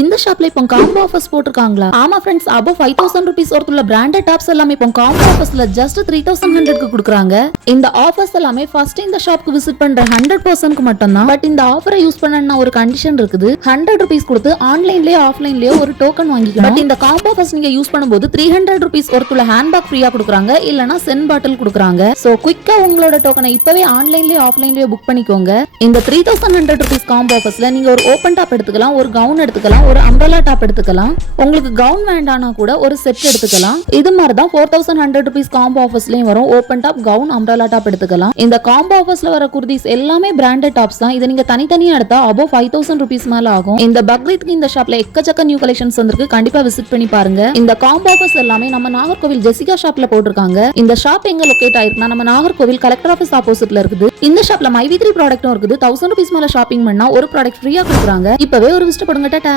இந்த ஷாப்ல இப்போ காம்போ ஆஃபர்ஸ் போட்டுருக்காங்களா? ஆமா ஃப்ரெண்ட்ஸ், above 5000 rupees ஒருத்துள்ள பிராண்டட் டாப்ஸ் எல்லாமே இப்போ காம்போ ஆஃபர்ஸ்ல just 3100க்கு கொடுக்குறாங்க. இந்த ஆஃபர்ஸ் எல்லாமே ஃபர்ஸ்ட் இந்த ஷாப்க்கு விசிட் பண்ற 100%க்கு மட்டும் தான். பட் இந்த ஆஃபரை யூஸ் பண்ணனும்னா ஒரு கண்டிஷன் இருக்குது. 100 rupees கொடுத்து ஆன்லைன்லயே ஆஃப்லைன்லயே ஒரு டோக்கன் வாங்கிக்கணும். பட் இந்த காம்போ ஆஃபர்ஸ் நீங்க யூஸ் பண்ணும்போது 300 rupees ஒருத்துள்ள ஹேண்ட்பேக் ஃப்ரீயா கொடுக்குறாங்க, இல்லனா சென் பாட்டில் கொடுக்குறாங்க. சோ குயிக்கா உங்களோட டோக்கனை இப்பவே ஆன்லைன்லயே ஆஃப்லைன்லயே புக் பண்ணிக்கோங்க. இந்த 3100 rupees காம்போ ஆஃபர்ஸ்ல நீங்க ஒரு ஓபன் டாப் எடுத்துக்கலாம், ஒரு கவுன் எடுத்துக்கலாம், ஒரு அம்பரலா டாப் எடுத்துக்கலாம். உங்களுக்கு கவுன் வேண்டானா கூட ஒரு செட் எடுத்துக்கலாம். இது மாதிரி தான் 4100 rupees காம்போ ஆஃபர்ஸ்லயும் வரும். ஓபன் டாப், கவுன், அம்பரலா டாப் எடுத்துக்கலாம். இந்த காம்போ ஆஃபர்ஸ்ல வர குர்தீஸ் எல்லாமே பிராண்டட் டாப்ஸ் தான். இதை நீங்க தனித்தனியா எடுத்தா above 5000 rupees மேல ஆகும். இந்த பக்ரீத்க்கு இந்த ஷாப்ல எக்கச்சக்க நியூ கலெக்ஷன்ஸ் வந்திருக்கு. கண்டிப்பா விசிட் பண்ணி பாருங்க. இந்த காம்போ ஆஃபர்ஸ் எல்லாமே நம்ம நாகர்கோவில் ஜெசிகா ஷாப்ல போட்டிருக்காங்க. இந்த ஷாப் எங்க லொகேட் ஆயிருக்குன்னா நம்ம நாகர்கோவில் கலெக்டர் ஆபீஸ் ஆப்போசிட்ல இருக்குது. இந்த ஷாப்ல myv3 ப்ராடக்ட்டும் இருக்குது. 1000 rupees மேல ஷாப்பிங் பண்ணா ஒரு ப்ராடக்ட் ஃப்ரீயா கொடுக்குறாங்க. இப்பவே ஒரு விசிட் பண்ணுங்க. டாடா.